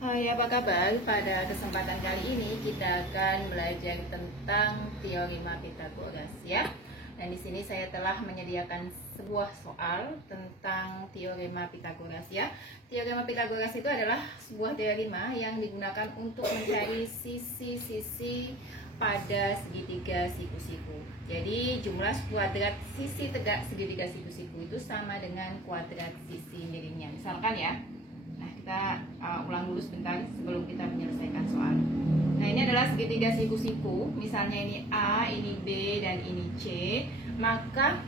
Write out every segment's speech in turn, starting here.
Hai, apa kabar? Pada kesempatan kali ini kita akan belajar tentang teorema Pythagoras ya. Dan di sini saya telah menyediakan sebuah soal tentang teorema Pythagoras ya. Teorema Pythagoras itu adalah sebuah teorema yang digunakan untuk mencari sisi-sisi pada segitiga siku-siku. Jadi jumlah kuadrat sisi tegak segitiga siku-siku itu sama dengan kuadrat sisi miringnya. Misalkan ya. Nah, kita ulang dulu sebentar sebelum kita menyelesaikan soal. Nah, ini adalah segitiga siku-siku. Misalnya ini A, ini B, dan ini C. Maka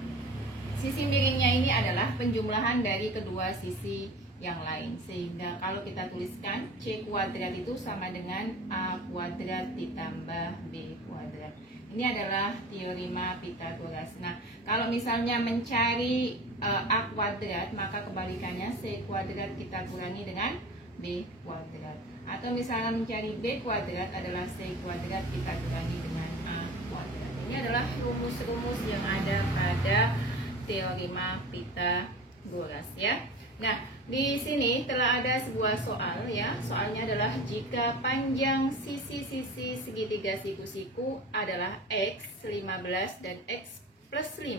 sisi miringnya ini adalah penjumlahan dari kedua sisi yang lain. Sehingga kalau kita tuliskan C kuadrat itu sama dengan A kuadrat ditambah B kuadrat. Ini adalah teorema Pythagoras. Nah, kalau misalnya mencari A kuadrat, maka kebalikannya C kuadrat kita kurangi dengan B kuadrat. Atau misalnya mencari B kuadrat adalah C kuadrat kita kurangi dengan A kuadrat. Ini adalah rumus-rumus yang ada pada teorema Pythagoras ya. Nah, di sini telah ada sebuah soal ya. Soalnya adalah jika panjang sisi-sisi segitiga siku-siku adalah X 15 dan X plus 5,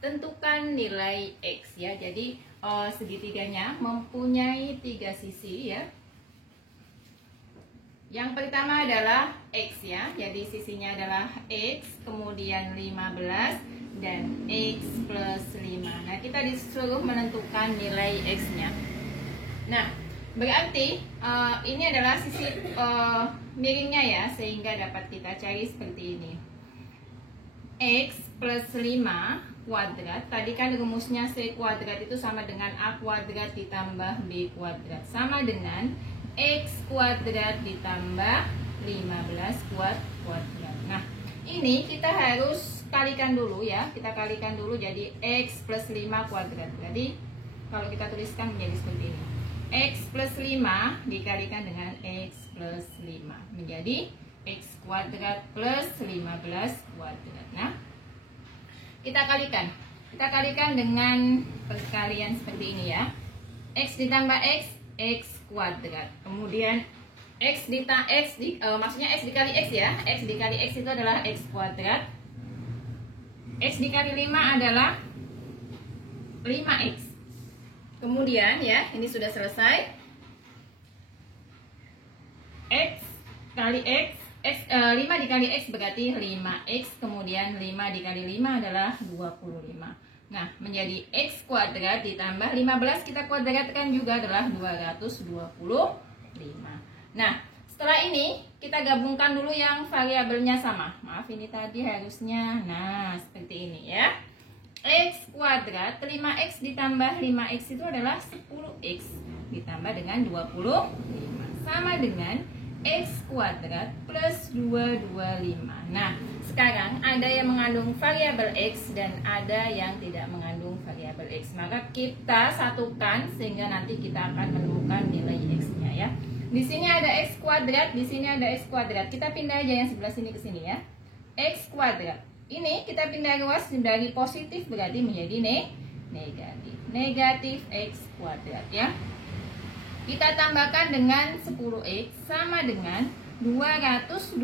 tentukan nilai X ya. Jadi segitiganya mempunyai 3 sisi ya. Yang pertama adalah X ya. Jadi sisinya adalah X, kemudian 15 dan X plus 5. Nah, kita disuruh menentukan nilai X-nya. Nah, berarti ini adalah sisi miringnya ya, sehingga dapat kita cari seperti ini. X plus 5 kuadrat, tadi kan rumusnya C kuadrat itu sama dengan A kuadrat ditambah B kuadrat, sama dengan X kuadrat ditambah 15 kuadrat. Nah, ini kita harus kalikan dulu ya. Kita kalikan dulu jadi X plus 5 kuadrat. Jadi kalau kita tuliskan menjadi seperti ini. X plus 5 dikalikan dengan X plus 5 menjadi X kuadrat plus 15 kuadrat. Nah, kita kalikan. Kita kalikan dengan perkalian seperti ini ya. X ditambah X, X kuadrat. Kemudian maksudnya X dikali X ya. X dikali X itu adalah X kuadrat. X dikali 5 adalah 5X. Kemudian ya, ini sudah selesai. X kali X, 5 dikali X berarti 5X. Kemudian 5 dikali 5 adalah 25. Nah, menjadi X kuadrat ditambah 15 kita kuadratkan juga adalah 225. Nah, setelah ini kita gabungkan dulu yang variabelnya sama. Maaf, ini tadi harusnya seperti ini ya. X kuadrat 5X ditambah 5X itu adalah 10X ditambah dengan 25 sama dengan X kuadrat plus 225. Nah, sekarang ada yang mengandung variabel X dan ada yang tidak mengandung variabel X. Maka kita satukan sehingga nanti kita akan menemukan nilai X-nya ya. Di sini ada X kuadrat, di sini ada X kuadrat. Kita pindah aja yang sebelah sini ke sini ya. X kuadrat. Ini kita pindah ruas dari positif berarti menjadi negatif. Negatif X kuadrat ya. Kita tambahkan dengan 10X sama dengan 225.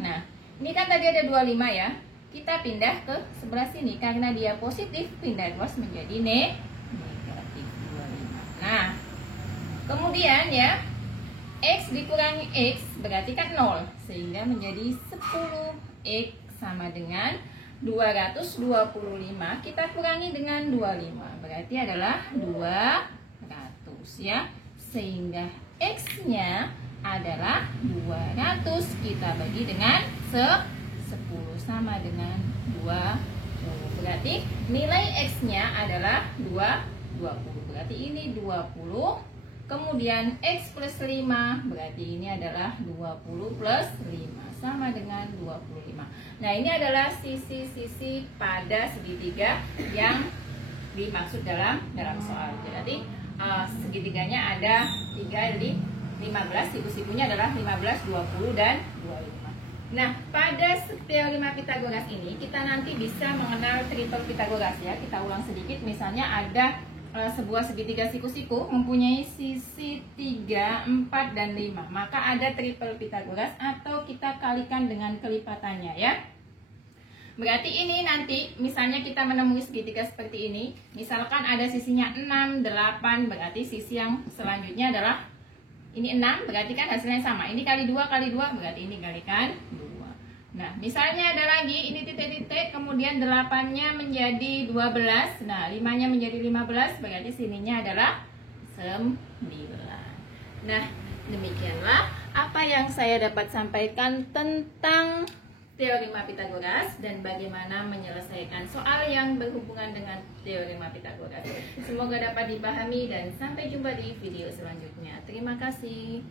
Nah, ini kan tadi ada 25 ya. Kita pindah ke sebelah sini karena dia positif, pindah ruas menjadi negatif 25. Nah, kemudian ya, X dikurangi X berarti kan 0. Sehingga menjadi 10X sama dengan 225. Kita kurangi dengan 25. Berarti adalah 200 ya. Sehingga X-nya adalah 200. Kita bagi dengan 10 sama dengan 20. Berarti nilai X-nya adalah 20. Berarti ini 20. Kemudian X plus 5 berarti ini adalah 20 plus 5 sama dengan 25. Nah, ini adalah sisi-sisi pada segitiga yang dimaksud dalam soal. Jadi segitiganya ada 3, jadi 15, siku-sikunya adalah 15, 20 dan 25. Nah, pada teorema Pythagoras ini kita nanti bisa mengenal triple Pythagoras ya. Kita ulang sedikit, misalnya ada sebuah segitiga siku-siku mempunyai sisi 3, 4, dan 5, maka ada triple Pitagoras atau kita kalikan dengan kelipatannya ya. Berarti ini nanti misalnya kita menemui segitiga seperti ini, misalkan ada sisinya 6, 8, berarti sisi yang selanjutnya adalah ini 6, berarti kan hasilnya sama. Ini kali 2 kali 2, berarti ini kalikan 2. Nah, misalnya ada lagi ini titik-titik, kemudian 8-nya menjadi 12. Nah, 5-nya menjadi 15, berarti sininya adalah 9. Nah, demikianlah apa yang saya dapat sampaikan tentang teorema Pitagoras dan bagaimana menyelesaikan soal yang berhubungan dengan teorema Pitagoras. Semoga dapat dipahami dan sampai jumpa di video selanjutnya. Terima kasih.